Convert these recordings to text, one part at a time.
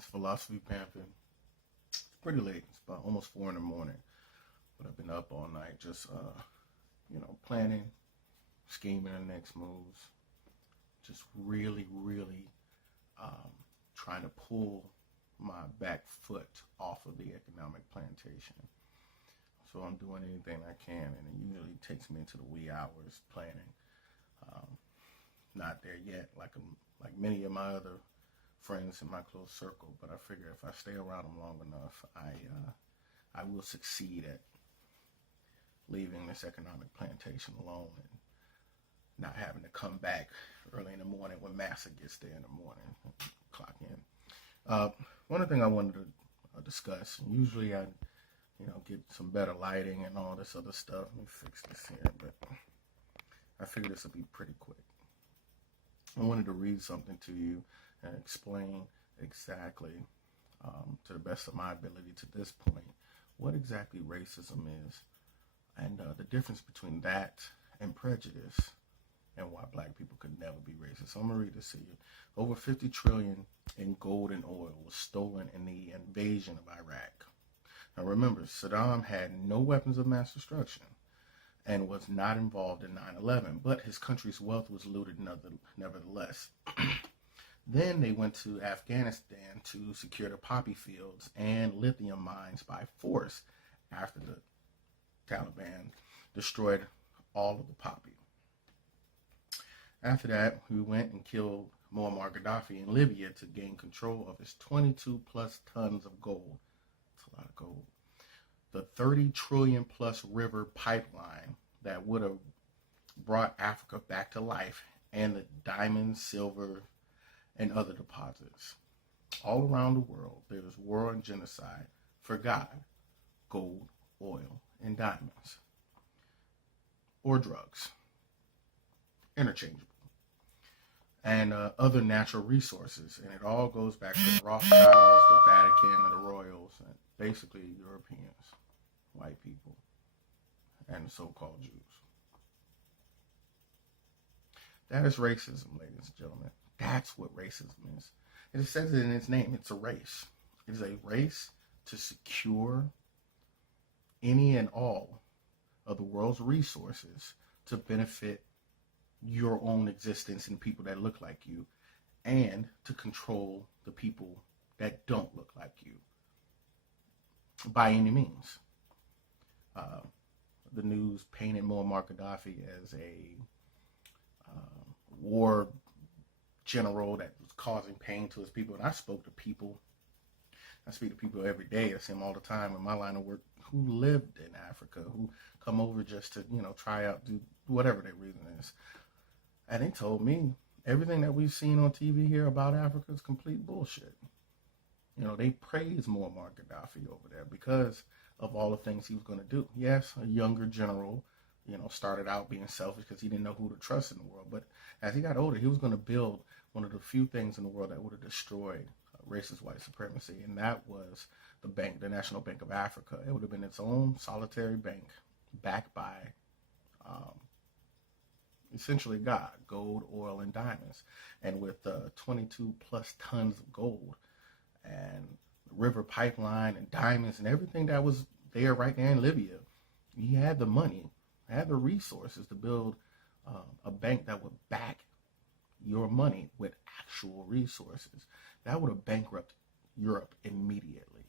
is philosophypanther. It's pretty late. It's about almost 4 in the morning. But I've been up all night just, planning, scheming the next moves. Just really, trying to pull my back foot off of the economic plantation. So I'm doing anything I can, and it usually takes me into the wee hours planning. Not there yet, like many of my other friends in my close circle, but I figure if I stay around them long enough, I will succeed at leaving this economic plantation alone and not having to come back early in the morning when Massa gets there in the morning, clock in. One other thing I wanted to discuss, usually I get some better lighting and all this other stuff. Let me fix this here, but I figured this would be pretty quick. I wanted to read something to you and explain exactly, to the best of my ability to this point, what exactly racism is and the difference between that and prejudice and why black people could never be racist. So I'm going to read this to you. Over 50 trillion in gold and oil was stolen in the invasion of Iraq. Now remember, Saddam had no weapons of mass destruction and was not involved in 9/11, but his country's wealth was looted nevertheless. Then they went to Afghanistan to secure the poppy fields and lithium mines by force after the Taliban destroyed all of the poppy. After that, we went and killed Muammar Gaddafi in Libya to gain control of his 22 plus tons of gold. That's a lot of gold. The 30 trillion plus river pipeline that would have brought Africa back to life, and the diamonds, silver, and other deposits. All around the world, there is war and genocide for God, gold, oil, and diamonds. Or drugs. Interchangeable. And other natural resources. And it all goes back to the Rothschilds, the Vatican, and the Royals, and basically Europeans, white people, and the so-called Jews. That is racism, ladies and gentlemen. That's what racism is. It says it in its name. It's a race. It is a race to secure any and all of the world's resources to benefit your own existence and people that look like you, and to control the people that don't look like you by any means. The news painted Muammar Gaddafi as a war general that was causing pain to his people. And I spoke to people. I speak to people every day. I see them all the time in my line of work who lived in Africa, who come over just to, try out, do whatever their reason is. And they told me everything that we've seen on TV here about Africa is complete bullshit. They praise Muammar Gaddafi over there because of all the things he was going to do. Yes, a younger general, started out being selfish because he didn't know who to trust in the world. But as he got older, he was going to build one of the few things in the world that would have destroyed racist white supremacy, and that was the bank, the National Bank of Africa. It would have been its own solitary bank backed by essentially God, gold, oil, and diamonds. And with 22 plus tons of gold and river pipeline and diamonds and everything that was there right there in Libya, he had the money, had the resources to build a bank that would back your money with actual resources. That would have bankrupted Europe immediately.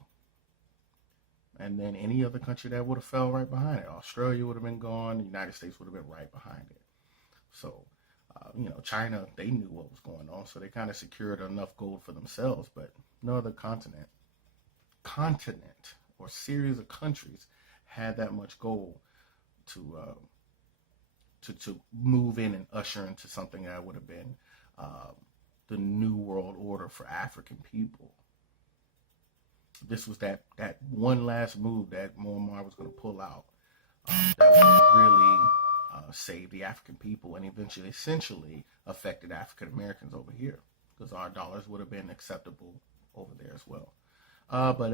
And then any other country that would have fell right behind it. Australia would have been gone. The United States would have been right behind it. So, China, they knew what was going on. So they kind of secured enough gold for themselves. But no other continent or series of countries had that much gold to move in and usher into something that would have been the new world order for African people. This was that one last move that Muammar was going to pull out that would really save the African people and eventually, essentially, affected African Americans over here, because our dollars would have been acceptable over there as well. But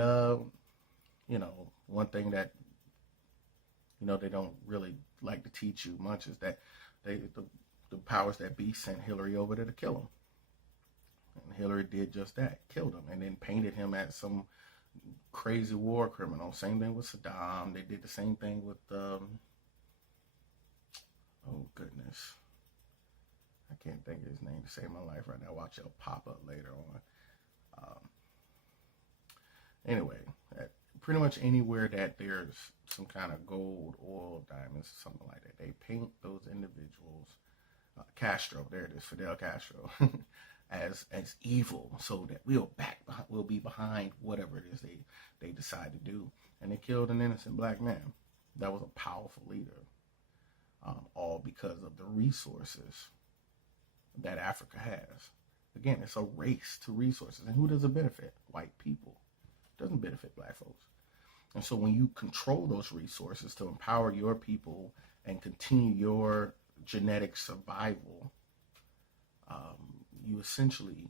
one thing that they don't really like to teach you much is that the powers that be sent Hillary over there to kill him. And Hillary did just that, killed him, and then painted him as some crazy war criminal. Same thing with Saddam. They did the same thing with, oh goodness, I can't think of his name to save my life right now. Watch, it'll pop up later on. Anyway, pretty much anywhere that there's some kind of gold, oil, diamonds, something like that, they paint those individuals, Castro, there it is, Fidel Castro, as evil, so that we'll be behind whatever it is they decide to do. And they killed an innocent black man that was a powerful leader, all because of the resources that Africa has. Again, it's a race to resources. And who does it benefit? White people. It doesn't benefit black folks. And so when you control those resources to empower your people and continue your genetic survival, you essentially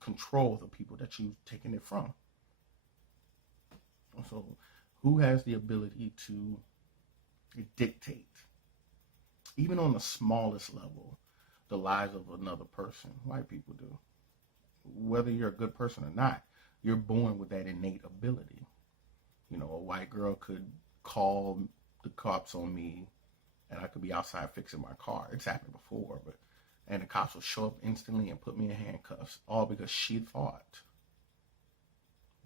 control the people that you've taken it from. So who has the ability to dictate, even on the smallest level, the lives of another person? White people do. Whether you're a good person or not, you're born with that innate ability. You know, a white girl could call the cops on me, and I could be outside fixing my car. It's happened before, and the cops will show up instantly and put me in handcuffs, all because she thought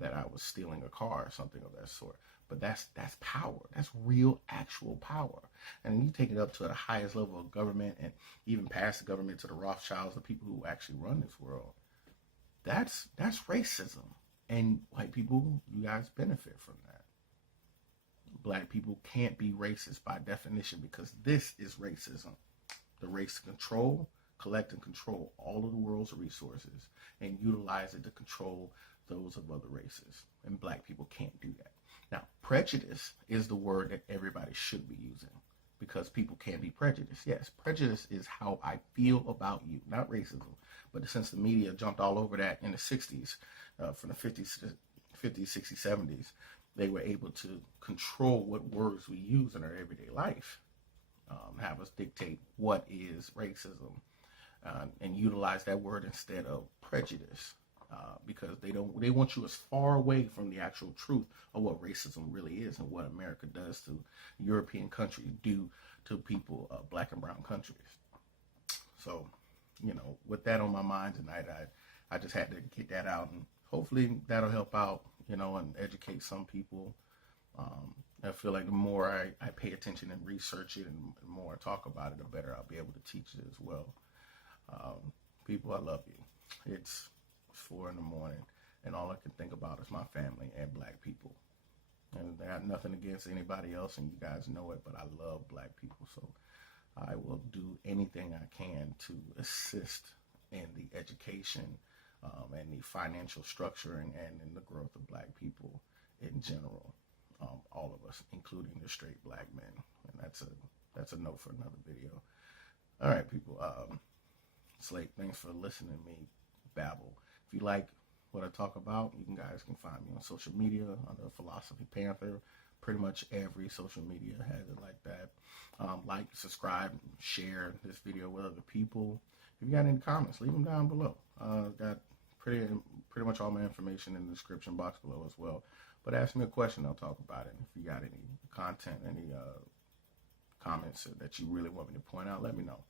that I was stealing a car or something of that sort. But that's power. That's real, actual power. And you take it up to the highest level of government, and even past the government, to the Rothschilds, the people who actually run this world. That's racism. And white people, you guys benefit from that. Black people can't be racist by definition, because this is racism. The race to control, collect and control all of the world's resources and utilize it to control those of other races. And black people can't do that. Now, prejudice is the word that everybody should be using, because people can be prejudiced. Yes, prejudice is how I feel about you, not racism. But since the media jumped all over that in the 60s, from the 50s, 60s, 70s, they were able to control what words we use in our everyday life, have us dictate what is racism, and utilize that word instead of prejudice, because they want you as far away from the actual truth of what racism really is and what America does to European countries do to people of black and brown countries. So, you know, with that on my mind tonight, I just had to get that out, and hopefully that'll help out, you know, and educate some people. I feel like the more I pay attention and research it, and the more I talk about it, the better I'll be able to teach it as well. People, I love you. It's 4 a.m, and all I can think about is my family and black people. And I have nothing against anybody else, and you guys know it, but I love black people. So I will do anything I can to assist in the education and the financial structuring and in the growth of black people in general. All of us, including the straight black men. And that's a note for another video. All right, people. Slate, thanks for listening to me babble. If you like what I talk about, you guys can find me on social media under philosophypanther. Pretty much every social media has it like that. Like, subscribe, share this video with other people. If you got any comments, leave them down below. Got pretty much all my information in the description box below as well. But ask me a question, I'll talk about it. If you got any content, any comments that you really want me to point out, let me know.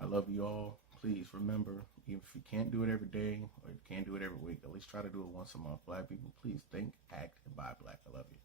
I love you all. Please remember, even if you can't do it every day or you can't do it every week, at least try to do it once a month. Black people, please think, act, and buy black. I love you.